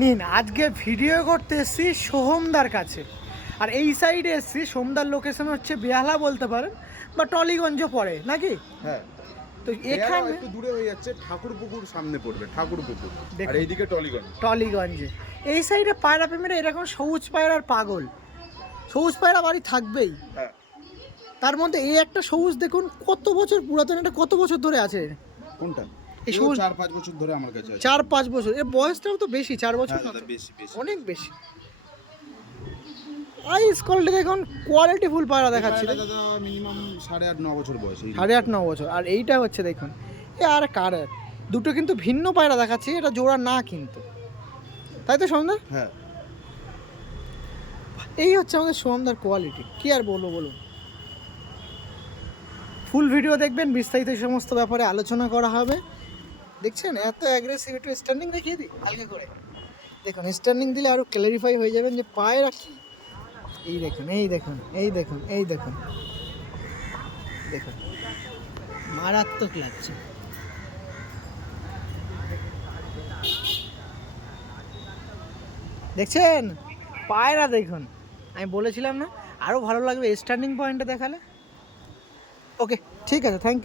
নিন আজকে ভিডিও করতে এসেছি সোহমদার কাছে। আর এই সাইডে এসেছি, সোহমদার লোকেশন হচ্ছে বেহালা বলতে পারেন বা টলিগঞ্জ পড়ে নাকি। হ্যাঁ, তো এখানে এখানে একটু দূরে হয়ে যাচ্ছে, ঠাকুরপুকুর সামনে পড়বে, ঠাকুরপুকুর। দেখুন। আর এইদিকে টলিগঞ্জ। টলিগঞ্জে এই সাইডে পায়রা প্রেমীরা এরকম সবুজ পায়রার পাগল। সবুজ পায়রা বাড়ি থাকবেই। হ্যাঁ, তার মধ্যে এই একটা সবুজ দেখুন কত বছর পুরাতন, এটা কত বছর ধরে আছে। কোনটা? এই এই সবুজ 4-5 বছর ধরে আমার কাছে আছে। 4-5 বছর, এর বয়সটাও তো বেশি, 4 বছর হ্যাঁ না দাদা, তো? বেশি বেশি। অনেক বেশি। আইস কোয়ালিটি দেখুন, কোয়ালিটি ফুল পায়রা দেখাচ্ছি। এটা দাদা মিনিমাম 8.5-9 বছর বয়স। এই 8.5-9 বছর। আর এইটা হচ্ছে দেখুন, এ আর কারের দুটো কিন্তু ভিন্ন পায়রা দেখাচ্ছি, এটা জোড়া না কিন্তু, তাই তো সোমদার? হ্যাঁ, এই হচ্ছে আমাদের সোমদার কোয়ালিটি, কি আর বলবো বলুন। ফুল ভিডিও দেখবেন, বিস্তারিত এই সমস্ত ব্যাপারে আলোচনা করা হবে। দেখছেন এত অ্যাগ্রেসিভ, একটু স্ট্যান্ডিং দেখিয়ে দিই হালকা করে। দেখুন স্ট্যান্ডিং দিলে আরও ক্ল্যারিফাই হয়ে যাবেন যে পায়রা কি। এই দেখুন, এই দেখুন, এই দেখুন, এই দেখুন, দেখুন মারাত্মক লাগছে। দেখছেন পায়রা দেখুন, আমি বলেছিলাম না আরও ভালো লাগবে স্ট্যান্ডিং পয়েন্টে দেখালে। ওকে ঠিক আছে, থ্যাংক ইউ।